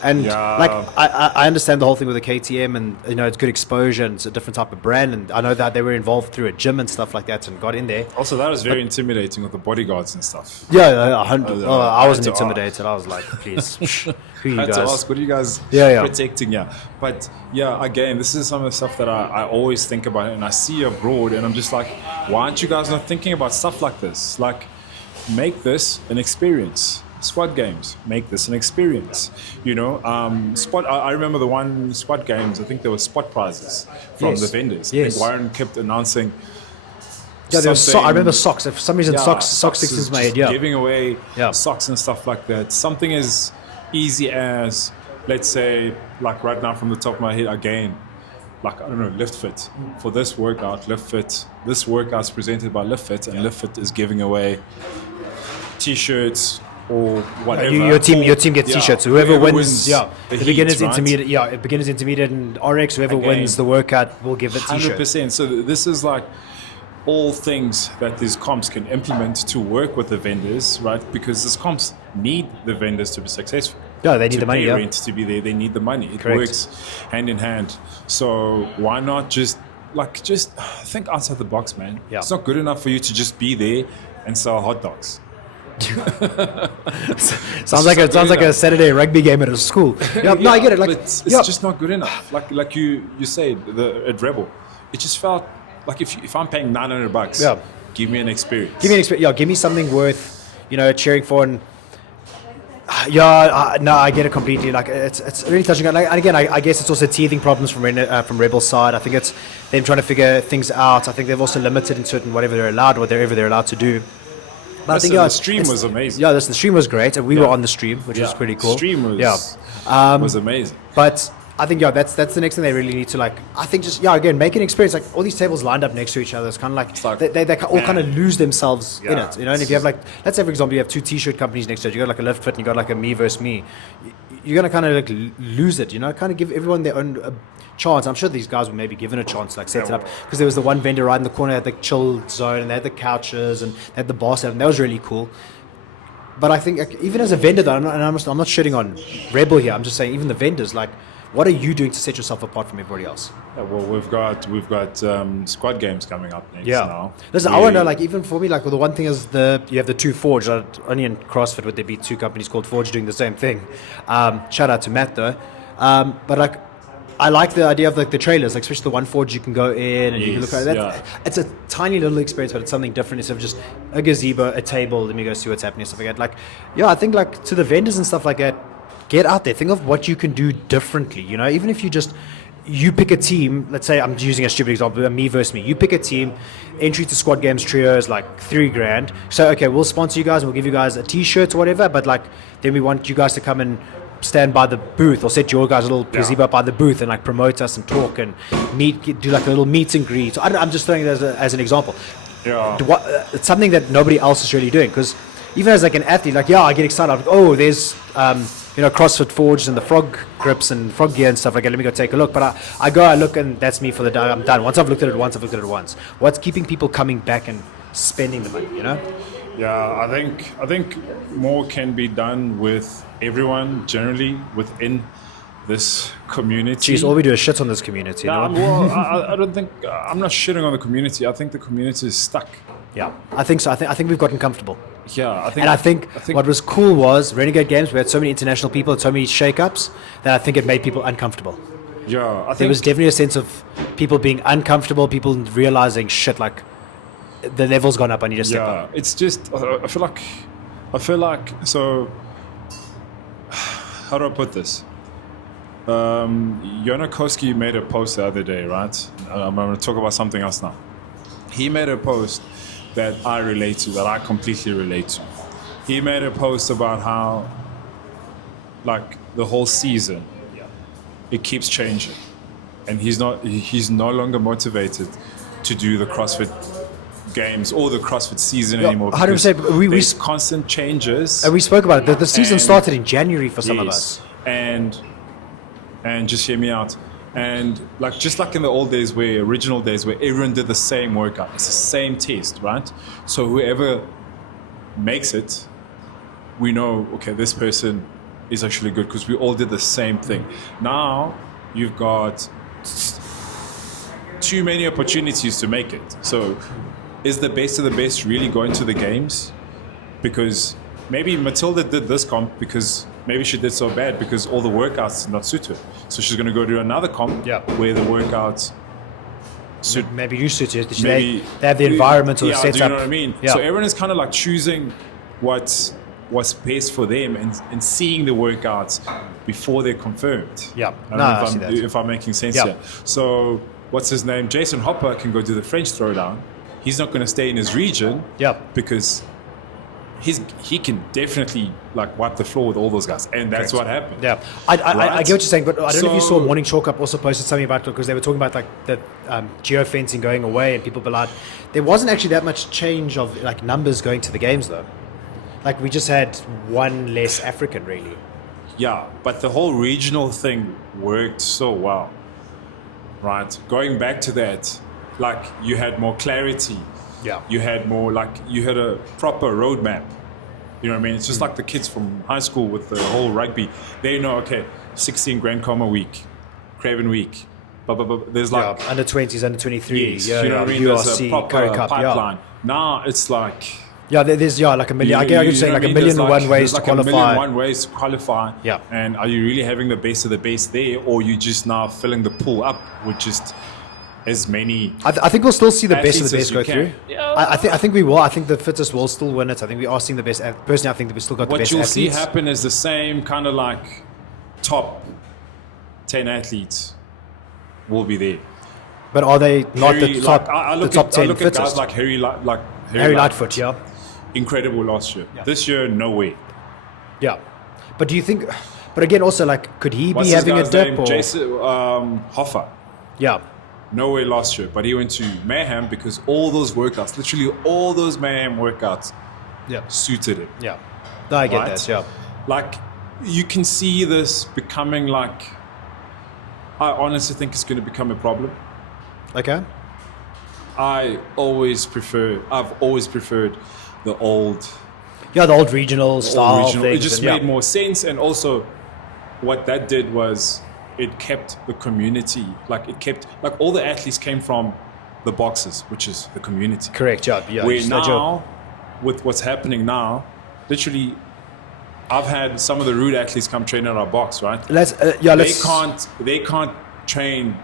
And Yeah. like I understand the whole thing with the KTM, and it's good exposure, and it's a different type of brand. And I know that they were involved through a gym and stuff like that, and got in there. Also, that was very intimidating with the bodyguards and stuff. Yeah, I I had wasn't to intimidated. I was like, please, who are you I had to guys? ask, what are you guys Yeah. protecting? Yeah. But yeah, again, this is some of the stuff that I always think about, and I see abroad, and I'm just like, why aren't you guys not thinking about stuff like this? Like, make this an experience. Squad games, make this an experience. I remember the one squad games. I think there were spot prizes from Yes. the vendors. Yes. I think Warren kept announcing. Yeah, there was something- I remember socks. For some reason, Yeah, socks is systems made. just Yeah, giving away Yeah. socks and stuff like that. Something as easy as, let's say, like right now from the top of my head, again, like, I don't know, LiftFit. For this workout, LiftFit, this workout is presented by LiftFit, and LiftFit is giving away t-shirts, or whatever. Your team gets t-shirts. So whoever wins the heat, beginners, right? intermediate, beginners, intermediate, and RX. Whoever Again, wins the workout will give the t-shirt. 100%. So this is like all things that these comps can implement to work with the vendors, right? Because these comps need the vendors to be successful. Yeah, they need to the money. pay Yeah, rent to be there. They need the money. It Correct. works hand in hand. So why not just think outside the box, man? Yeah. It's not good enough for you to just be there and sell hot dogs. sounds like a Saturday rugby game at a school. Yeah, no, I get it. Like but it's just not good enough. Like you said, at Rebel, it just felt like if I'm paying $900, give me an experience. Give me something worth, cheering for. And no, I get it completely. Like it's really touching. Like, and again, I guess it's also teething problems from Rebel's side. I think it's them trying to figure things out. I think they've also limited in certain whatever they're allowed to do. But I think the stream was amazing. Yeah, the stream was great, and we were on the stream, which was pretty cool. The stream was was amazing. But I think that's the next thing they really need to I think just again make an experience. Like all these tables lined up next to each other, it's kind of like they all kind of lose themselves in it, And if you have let's say for example you have two t-shirt companies next to it, you got like a Lift Fit and you got like a Me versus Me, you're gonna kind of lose it, kind of give everyone their own chance. I'm sure these guys were maybe given a chance to set it up, because there was the one vendor right in the corner that had the chill zone and they had the couches and they had the bar set, and that was really cool. But I think even as a vendor though, I'm not shitting on Rebel here, I'm just saying even the vendors, what are you doing to set yourself apart from everybody else? Yeah, well, we've got squad games coming up next now. Listen, I want to know, even for me, the one thing is you have the two Forge. Only in CrossFit would there be two companies called Forge doing the same thing. Shout out to Matt though. But I like the idea of the trailers, especially the one Forge you can go in and you can look at that. It's a tiny little experience, but it's something different instead of just a gazebo, a table. Let me go see what's happening, stuff like that. I think to the vendors and stuff like that. Get out there. Think of what you can do differently. Even if you pick a team. Let's say I'm using a stupid example, a Me versus Me. You pick a team. Entry to squad games trio is $3,000. So okay, we'll sponsor you guys and we'll give you guys a T-shirt or whatever. But then we want you guys to come and stand by the booth or set your guys a little gazebo by the booth and promote us and talk and do a little meet and greet. So I'm just throwing it as an example. Yeah. It's something that nobody else is really doing, because even as an athlete, I get excited. There's CrossFit Forged and the frog grips and frog gear and stuff like that. Let me go take a look. But I look, and that's me for the day. I'm done. Once I've looked at it once, What's keeping people coming back and spending the money, Yeah, I think more can be done with everyone generally within this community. Jeez, all we do is shit on this community. Well, I don't think I'm not shitting on the community. I think the community is stuck. Yeah, I think so. I think we've gotten comfortable. Yeah, I think what was cool was Renegade Games. We had so many international people and so many shake-ups that I think it made people uncomfortable. Yeah, I think there was definitely a sense of people being uncomfortable, people realizing shit, the level's gone up. I need to step up. It's just I feel like so. How do I put this? Yonakoski made a post the other day, right? I'm going to talk about something else now. He made a post that I relate to, that I completely relate to. He made a post about how, the whole season, it keeps changing, and he's no longer motivated to do the CrossFit games or the CrossFit season anymore. 100%. There's constant changes. And we spoke about it. The season started in January for some of us. And just hear me out. And just like in the old days, original days where everyone did the same workout, it's the same test, right? So whoever makes it, we know, okay, this person is actually good because we all did the same thing. Now you've got too many opportunities to make it. So is the best of the best really going to the games? Because maybe Matilda did this comp because maybe she did so bad because all the workouts did not suit her. So she's going to go do another comp where the workouts suit. Maybe you suit it. They have the environment or the setup. Do you know what I mean? Yeah. So everyone is kind of choosing what's best for them and seeing the workouts before they're confirmed. Yeah. I don't know if I'm making sense here. So what's his name? Jason Hopper can go do the French throwdown. He's not going to stay in his region because he can definitely wipe the floor with all those guys, and that's what happened. Yeah, I get what you're saying, but I don't know if you saw Morning Chalk Up also posted something about it, because they were talking about the geofencing going away and people there wasn't actually that much change of numbers going to the games though. Like we just had one less African, really. Yeah, but the whole regional thing worked so well, right? Going back to that, like you had more clarity. Yeah. You had more, like, you had a proper roadmap. You know what I mean? It's just like the kids from high school with the whole rugby. They know, okay, 16 Grand Com a week, Craven week. But there's like... under 20s, under 23. Yes, Yeah, you know what I mean? There's URC, a proper Curry Cup, pipeline. Now it's like... Yeah, there's like a million. I get what you're saying, like a million and one ways to qualify. A million and one ways to qualify. Yeah. And are you really having the base of the base there, or you just now filling the pool up with just as many? I think we'll still see the best of the best go can. through. Yeah. I think we will. I think the fittest will still win it. I think we are seeing the best. Personally, I think that we still got the What best you'll athletes. see happen is the same kind of like top 10 athletes will be there. But are they not the top? I the look top at, 10 I look at fittest? guys like Harry Harry Lightfoot, yeah. Incredible last year. Yeah. This year, no way. Yeah. But do you think? But again, also like, could he What's be his having a guy's dip? name? Or Jason Hoffa. yeah, No way last year, but he went to Mayhem because all those workouts, literally all those Mayhem workouts, yeah, suited him. yeah. No, I get Right? that. Yeah. Like, you can see this becoming like, I honestly think it's going to become a problem. Okay. I've always preferred the old Yeah, the old regional style regional. things. It just and, made more sense, and also what that did was it kept the community, like it kept, like all the athletes came from the boxes, which is the community. Correct. Yeah. Yeah. Where it's no joke. now, with what's happening now, literally, I've had some of the rude athletes come train at our box, right? Let's. They can't train.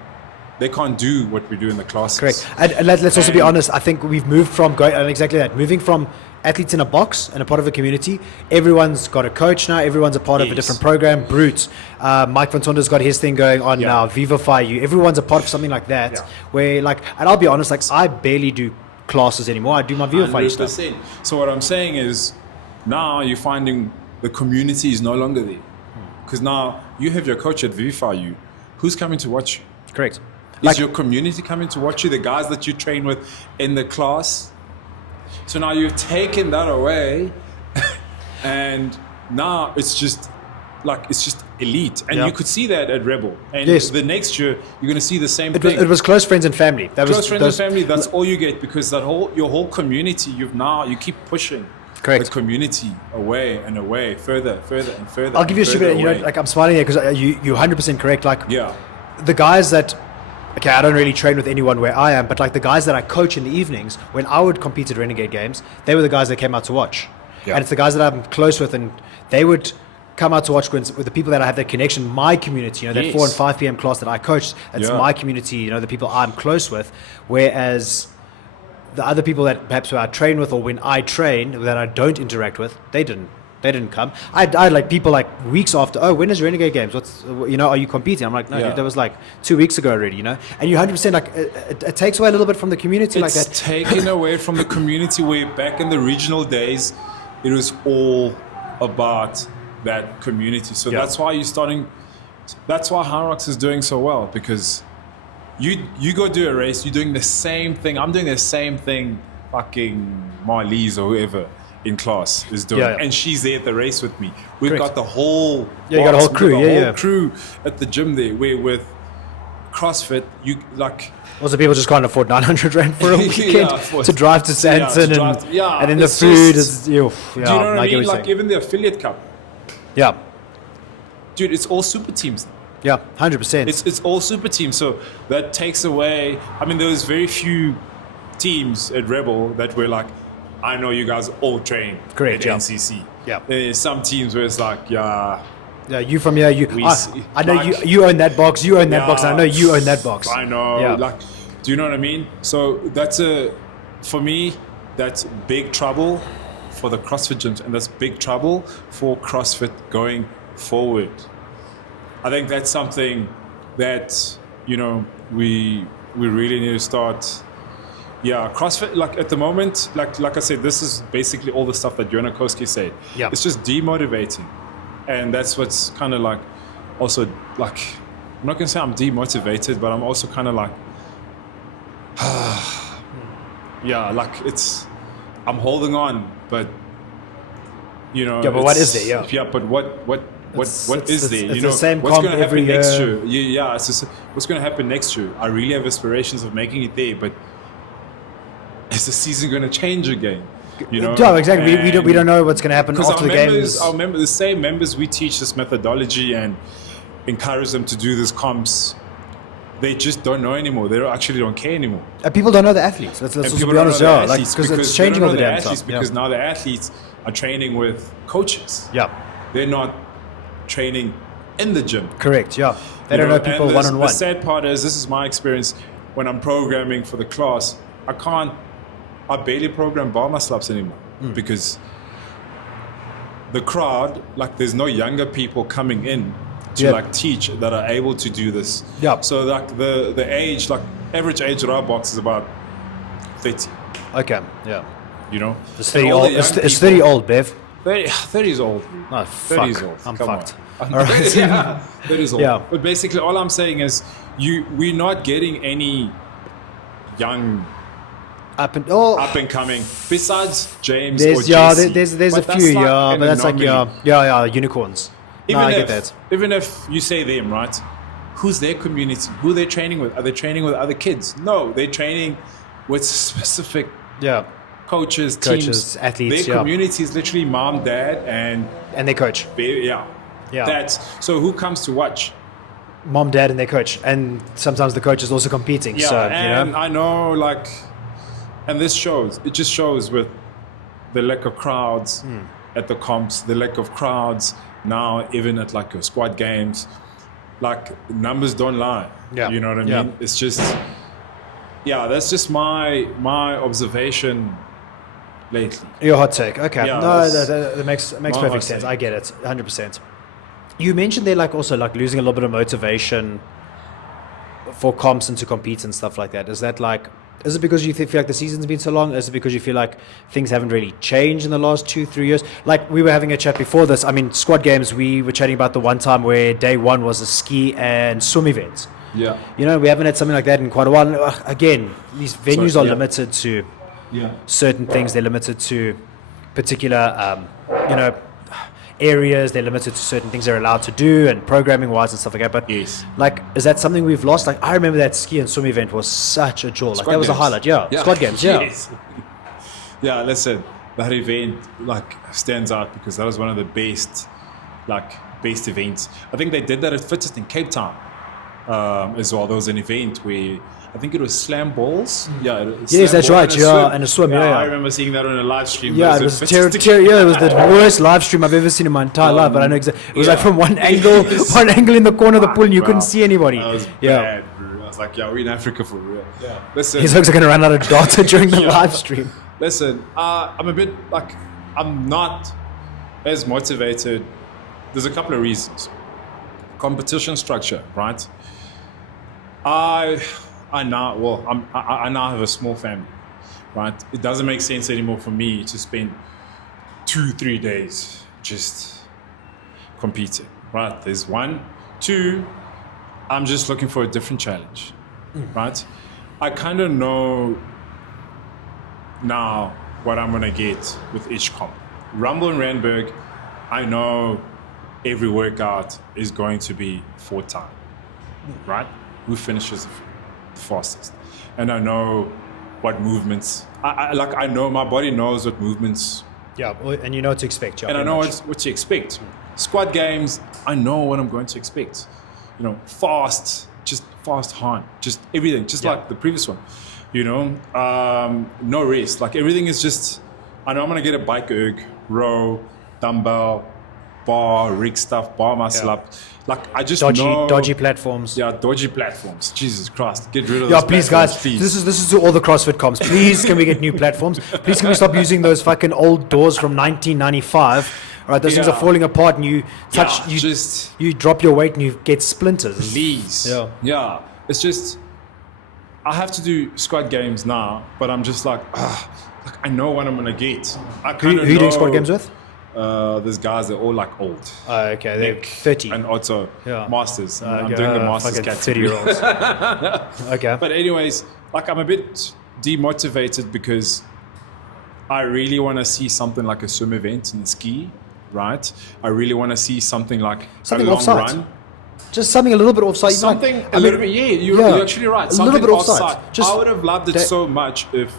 They can't do what we do in the classes. Correct. And let's also be honest. I think we've moved from going and exactly that. Moving from athletes in a box and a part of a community. Everyone's got a coach now. Everyone's a part of a Yes. different program. Brute. Mike Van Tonder's got his thing going on Yeah. now. Vivify You. Everyone's a part of something like that. Yeah. Where like, and I'll be honest, like I barely do classes anymore. I do my Vivify You stuff. 100%. So what I'm saying is, now you're finding the community is no longer there, because now you have your coach at Vivify You. Who's coming to watch you? Correct. Is your community coming to watch you? The guys that you train with in the class. So now you've taken that away, and now it's just elite. And Yeah. you could see that at Rebel. And Yes. the next year you're going to see the same It thing. was close friends and family. That Close was friends and family. That's all you get, because your whole community. You keep pushing. Correct. The community away and away, further and further. I'll give you a further super. You know, away. like I'm smiling here because you're 100% correct. Like Yeah. the guys that. Okay, I don't really train with anyone where I am, but like the guys that I coach in the evenings, when I would compete at Renegade Games, they were the guys that came out to watch. Yeah. And it's the guys that I'm close with, and they would come out to watch with the people that I have that connection, my community, you know, that Yes. 4 and 5 p.m. class that I coach, that's Yeah. my community, you know, the people I'm close with. Whereas the other people that perhaps I train with or when I train that I don't interact with, they didn't come. I had like people like weeks after, oh, when is Renegade Games? Are you competing? I'm like, no, Yeah. that was like 2 weeks ago already, you know? And you 100% like, it takes away a little bit from the community like It's that. taken away from the community, where back in the regional days, it was all about that community. So Yeah. that's why that's why Hyrox is doing so well, because you go do a race, you're doing the same thing. I'm doing the same thing fucking Marlies or whoever in class is doing. Yeah. And she's there at the race with me. We've Correct. got the whole Yeah, you got a whole box, crew, we've got the yeah. whole crew at the gym there, where with CrossFit, you like... Also, people just can't afford 900 rand for a weekend Yeah, to drive to Santon and then the it's food just- is, yeah, Do you know what I get mean? you're Like saying. even the affiliate cup, Yeah, dude, it's all super teams. yeah, 100%. It's all super teams. So that takes away. I mean, there was very few teams at Rebel that were like, I know you guys all train Correct, at yeah. NCC. Yeah. There's some teams where it's like, yeah, Yeah, you from here. I know like- you own that box. You own that box. And I know yeah, you own that box. I know. Yeah. Like, do you know what I mean? So for me, that's big trouble for the CrossFit gyms, and that's big trouble for CrossFit going forward. I think that's something that, you know, we really need to start. Yeah, CrossFit, like at the moment, like I said, this is basically all the stuff that Jona Koski said. Yeah. It's just demotivating. And that's what's kind of like, also like, I'm not going to say I'm demotivated, but I'm also kind of like, yeah, like I'm holding on, but You know. Yeah, but what is there? Yeah. Yeah, but what It's is there? it's You know, the same what's comp going to every happen next year. year? Yeah, it's just, what's going to happen next year? I really have aspirations of making it there, but is the season going to change again? You know, Yeah, exactly. We don't know what's going to happen because after the games. the same members we teach this methodology and encourage them to do these comps. They just don't know anymore. They actually don't care anymore. People don't know the athletes. Let's And also people be don't honest, know the yeah. Like, athletes because it's they changing don't all know the the damn athletes time. because Yeah. now the athletes are training with coaches. Yeah, They're not training in the gym. correct. Yeah, they don't know people and one on The one. sad part is, this is my experience when I'm programming for the class. I barely program bar muscle ups anymore because the crowd, like, there's no younger people coming in to Yeah. like teach that are able to do this. Yeah. So like the age, like average age at our box is about 30. Okay, yeah. You know, It's And 30 all the old. It's young 30 people- old, Bev. 30 is old. Oh, 30 is fuck. old. I'm Come fucked. on. All right. Yeah, 30 is old. Yeah. But basically, all I'm saying is, we're not getting any young Up and coming besides James there's or yeah, Jesse. there's a But that's few, like yeah, an but that's like anomaly. yeah, unicorns. No, I get if, that. Even if you say them, right? Who's their community? Who are they training with? Are they training with other kids? No, they're training with specific Yeah, coaches, Coaches, teams. athletes, Their yeah. community is literally mom, dad, and and their coach, yeah. Yeah. That's so. Who comes to watch? mom, dad, and their coach, and sometimes the coach is also competing. Yeah, so and you know, I know, like, and this shows. It just shows with the lack of crowds Hmm. at the comps, the lack of crowds now, even at like your squad games. Like, numbers don't lie. Yeah. You know what I Yeah. mean? It's just, yeah, that's just my observation lately. your hot take. Okay, Yeah, no, that's that makes my perfect hot sense. take. I get it, 100%. You mentioned there, like, also like losing a little bit of motivation for comps and to compete and stuff like that. Is that like, is it because you feel like the season's been so long? Is it because you feel like things haven't really changed in the last 2-3 years? Like, we were having a chat before this. I mean, squad games, we were chatting about the one time where day one was a ski and swim event. Yeah. You know, we haven't had something like that in quite a while. Again, these venues So, are yeah. limited to Yeah. certain things. They're limited to particular, areas. They're limited to certain things they're allowed to do, and programming wise and stuff like that. But Yes. like, is that something we've lost? Like, I remember that ski and swim event was such a jewel. Like, Squad that was a games. highlight. Yeah. Squad games. Yeah. Yes. Yeah, listen, that event like stands out because that was one of the best events. I think they did that at Fittest in Cape Town as well. There was an event where I think it was slam balls. Yeah, it was Yes, slam that's ball right, yeah, and a swim, yeah. I remember seeing that on a live stream. Yeah, That it was at yeah, it was the worst live stream I've ever seen in my entire life. But I know exactly. It was like yeah. from one angle, one angle in the corner of the pool, and you Wow. couldn't see anybody. That was Yeah, bad, bro. I was like, yeah, we're in Africa for real. Yeah. Listen, his hooks are gonna run out of data during the Yeah. live stream. Listen, I'm a bit like, I'm not as motivated. There's a couple of reasons. Competition structure, right? I now have a small family, right? It doesn't make sense anymore for me to spend 2-3 days just competing, right? There's one. Two, I'm just looking for a different challenge, right? I kind of know now what I'm gonna get with each comp. Rumble and Randburg, I know every workout is going to be 4 time, right? Who finishes the fastest? And I know what movements. I know my body knows what movements, Yeah, and you know what to expect. Yeah, and I pretty know much. what to expect. Squad games, I know what I'm going to expect. You know, fast, hard, just everything, just Yeah. like the previous one. You know, no rest. Like, everything is just. I know I'm gonna get a bike erg, row, dumbbell, bar, rig stuff, bar muscle Yeah. up. Like, I just know. Dodgy platforms. Yeah, dodgy platforms. Jesus Christ, get rid of Yeah, those please, platforms, guys. please. This is to all the CrossFit comps. Please, can we get new platforms? Please, can we stop using those fucking old doors from 1995? All right, those things are Yeah. falling apart, and you touch, Yeah, you drop your weight, and you get splinters. please. Yeah. Yeah. It's just, I have to do squad games now, but I'm just like I know what I'm gonna get. I Who kind of are you doing squad games with? These guys are all like old. Oh, okay, they're Nick 30. and Otto, Yeah. masters. And I'm Okay, doing the masters fucking category. 30-year-olds. Okay. But anyways, like, I'm a bit demotivated because I really want to see something like a swim event in ski. right? I really want to see something like Something a long offside. run. Just something a little bit offside. Something a little bit, you're actually right. A little Something bit offside. I would have loved it so much if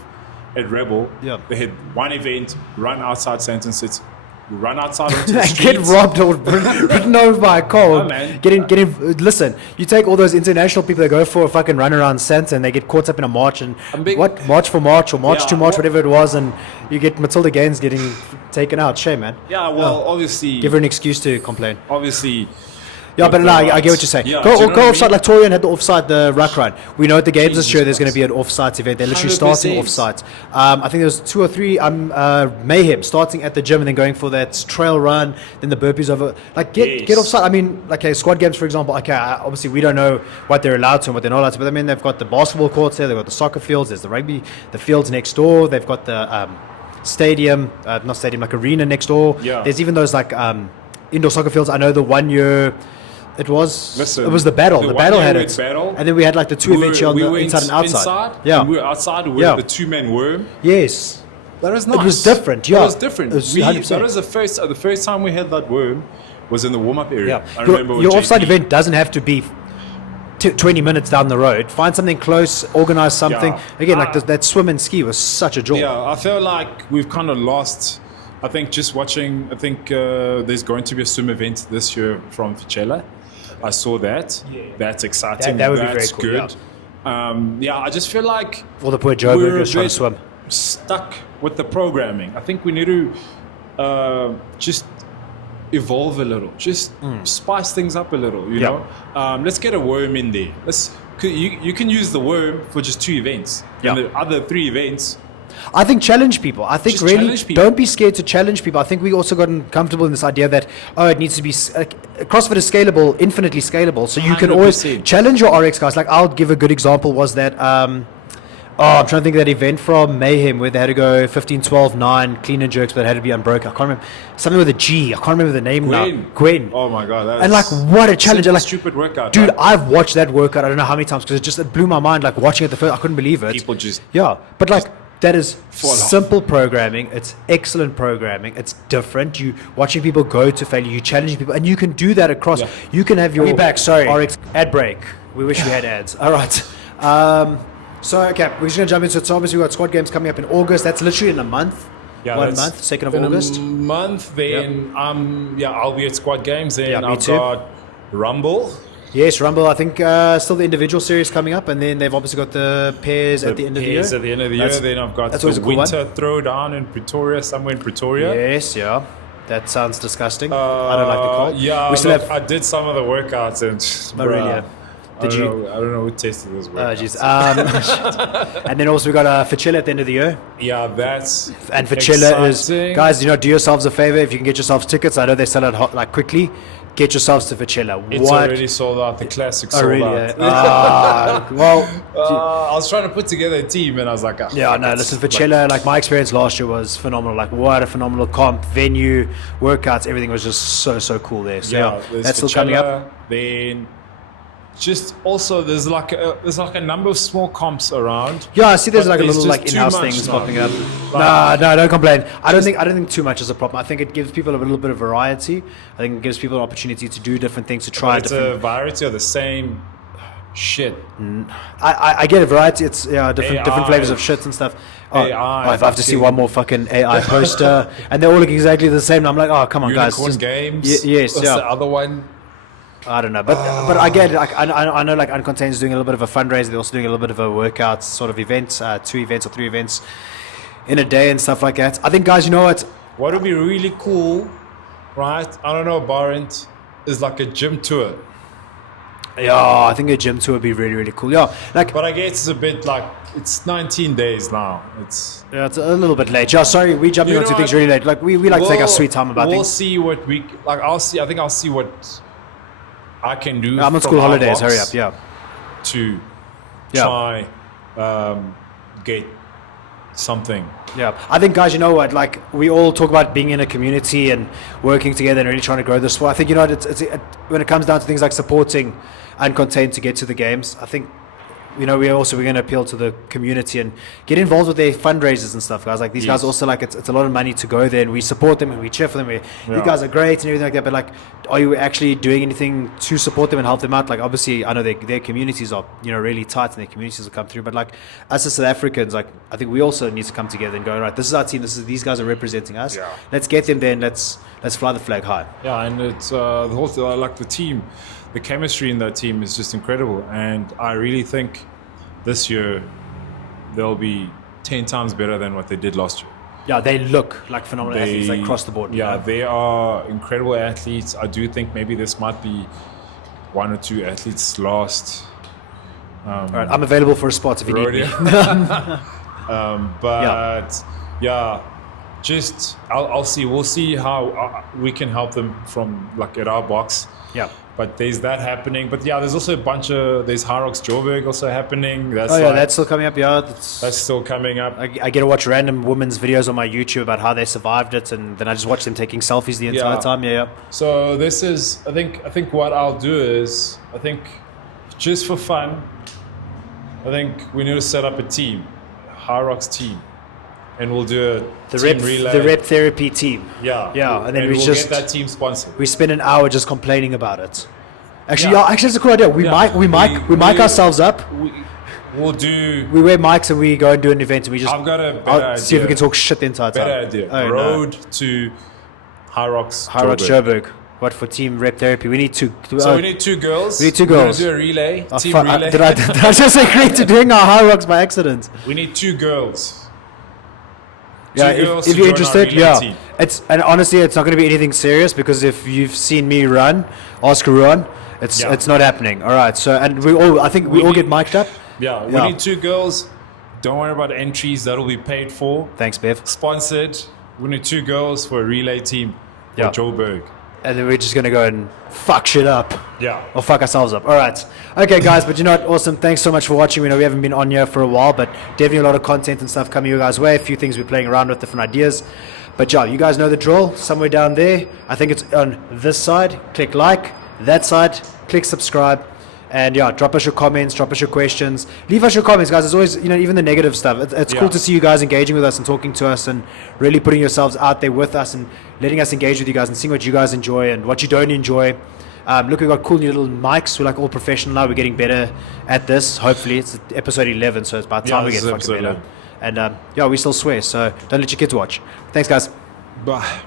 at Rebel they had one event, run outside Sentence, run outside onto the streets. Get robbed or written over by a car. No, man. Listen, you take all those international people that go for a fucking run around Santa and they get caught up in a march and March for March or March to March, whatever it was, and you get Matilda Gaines getting taken out. Shame, man. Yeah, well, obviously. Give her an excuse to complain. Obviously. Yeah, but no, I get what you're saying. Yeah, go offside like Torian had the offside, the ruck run. We know at the games this year there's going to be an offsides event. They're literally 100%. starting offsides. I think there's 2 or 3 mayhem starting at the gym and then going for that trail run, then the burpees over. Like get offside. I mean, like squad games for example. Okay, obviously we don't know what they're allowed to and what they're not allowed to, but I mean they've got the basketball courts there, they've got the soccer fields, there's the rugby, the fields next door. They've got the stadium, not stadium, like arena next door. Yeah. There's even those like indoor soccer fields. I know the 1 year. It was the battle. The battle had it. And then we had like the 2 events here on the inside and outside. Yeah. We were outside with the 2-man worm. Yes. That was nice. It was different. Yeah. It was different. It was That was the first time we had that worm was in the warm-up area. Yeah. I remember your with offside JP. event doesn't have to be 20 minutes down the road. Find something close, organize something. Yeah. Again, like that swim and ski was such a joy. Yeah, I feel like we've kind of lost. I think just watching, there's going to be a swim event this year from Fichella. I saw that. Yeah. That's exciting. That would be That's very cool. good. I just feel like all the poor Joe Burgers trying to swim. Stuck with the programming. I think we need to just evolve a little. Just spice things up a little. You know. Let's get a worm in there. You can use the worm for just 2 events. And the other 3 events. I think challenge people. I think Just really people. don't be scared to challenge people. I think we also gotten comfortable in this idea that it needs to be CrossFit is scalable, infinitely scalable. So you can always 100%. challenge your RX guys. Like I'll give a good example was that I'm trying to think of that event from Mayhem where they had to go 15, 12, 9 clean and jerks, but it had to be unbroken. I can't remember something with a G. I can't remember the name now. Gwen. Oh my god! And like what a challenge! Like stupid workout, dude. right? I've watched that workout. I don't know how many times because it blew my mind. Like watching it the first, I couldn't believe it. People just but like. That is fall off. simple programming. It's excellent programming. It's different. You watching people go to failure. You challenging people, and you can do that across. Yeah. You can have your back. Sorry, RX ad break. We wish we had ads. All right. So okay, we're just gonna jump into it. So obviously we've got squad games coming up in August. That's literally in a month. Yeah, 1 month, 2nd of in August. A month. Then I'll be at squad games. Then me I've too. got Rumble. Yes, Rumble. I think still the individual series coming up, and then they've obviously got the pairs at the end of the year. At the end of the year, then I've got always the a cool winter throwdown in Pretoria, somewhere in Pretoria. Yes, yeah. That sounds disgusting. I don't like the cold. Yeah, we still have. I did some of the workouts and. Oh, really? Yeah. I don't know who tested those workouts. Oh, jeez. And then also we got Fichella at the end of the year. Yeah, that's and Fichella is exciting. guys. Do yourselves a favor if you can get yourselves tickets. I know they sell it hot, like quickly. Get yourselves to Fichella. It's already sold out. The classic sold really? out. Well, I was trying to put together a team, and I was like, listen, Fichella. Like my experience last year was phenomenal. Like what a phenomenal comp, venue, workouts, everything was just so cool there. So that's still coming up. Then. Just also, there's like a number of small comps around. Yeah, I see. There's like a there's little just like too in-house much things now. popping up. No, don't complain. I don't think too much is a problem. I think it gives people a little bit of variety. I think it gives people an opportunity to do different things, to try It's different. a variety of the same shit. I get a variety. It's different AI. flavors of shits and stuff. AI, if I have to see one more fucking AI poster, and they all look exactly the same, and I'm like, oh come on, guys. Unicorn Games. Yes, What's the other one? I don't know, but I get it. Like, I know, like Uncontained is doing a little bit of a fundraiser. They're also doing a little bit of a workout sort of event, 2 events or 3 events in a day and stuff like that. I think, guys, you know what? What would be really cool, right? I don't know, Barent, is like a gym tour. Yeah, I think a gym tour would be really, really cool. Yeah, like. But I guess it's a bit like it's 19 days now. It's a little bit late. Yeah, sorry, we jumping onto things really late. Like we like to take our sweet time about things. We'll things. see what we like. I think I'll see what I can do. I'm on school holidays. Hurry up, yeah. To try get something. Yeah, I think, guys, you know what? Like we all talk about being in a community and working together and really trying to grow this sport. I think it's when it comes down to things like supporting Uncontained to get to the games. I think you know, we're going to appeal to the community and get involved with their fundraisers and stuff, guys. Like these guys also, like, it's a lot of money to go there, and we support them and we cheer for them. You guys are great and everything like that, but like, are you actually doing anything to support them and help them out? Like, obviously, I know their communities are, you know, really tight and their communities will come through, but like us as South Africans, like, I think we also need to come together and go, right, this is our team, these guys are representing us. Let's get them there and let's fly the flag high. Yeah, and it's the whole like the team, the chemistry in that team is just incredible, and I really think this year they'll be 10 times better than what they did last year. Yeah, they look like phenomenal athletes, like across the board. Yeah, they are incredible athletes. I do think maybe this might be 1 or 2 athletes lost. All right, I'm available for a spot if you need me. Just I'll see. We'll see how we can help them from like at our box. Yeah. But there's that happening. But yeah, there's also a bunch of there's Hyrox Joburg also happening. That's still coming up. Yeah, that's still coming up. I get to watch random women's videos on my YouTube about how they survived it, and then I just watch them taking selfies the entire time. Yeah. So this is I think what I'll do is I think just for fun, I think we need to set up a team, Hyrox team. And we'll do a team relay. The rep therapy team. Yeah. And then we'll get that team sponsored. We spend an hour just complaining about it. Actually, that's a cool idea. We mic ourselves up. We'll do. We wear mics and we go and do an event and we just. I've got a better idea. See if we can talk shit the entire time. Better idea. Road to Hyrox Joburg. What for team rep therapy? We need two. So we need 2 girls. We need 2 girls. We're going to do a relay. Team relay. Did I just agree to doing our Hyrox by accident? We need 2 girls. Yeah, if you're interested, team. And honestly, it's not going to be anything serious because if you've seen me run, ask Ruan, it's not happening. All right, so and we all get mic'd up. Yeah, we need 2 girls. Don't worry about entries; that'll be paid for. Thanks, Bev. Sponsored. We need 2 girls for a relay team for Joburg. And then we're just going to go and fuck shit up. Yeah. Or fuck ourselves up. All right. Okay, guys, but you know what? Awesome. Thanks so much for watching. We know we haven't been on here for a while, but definitely a lot of content and stuff coming your guys' way. A few things we're playing around with, different ideas. But yeah, you guys know the drill. Somewhere down there, I think it's on this side. Click like. That side, click subscribe. And yeah, drop us your comments, drop us your questions. Leave us your comments, guys. It's always, you know, even the negative stuff. It's cool to see you guys engaging with us and talking to us and really putting yourselves out there with us and letting us engage with you guys and seeing what you guys enjoy and what you don't enjoy. Look, we've got cool new little mics. We're like all professional now. We're getting better at this. Hopefully, it's episode 11, so it's about time we get fucking better. And we still swear, so don't let your kids watch. Thanks, guys. Bye.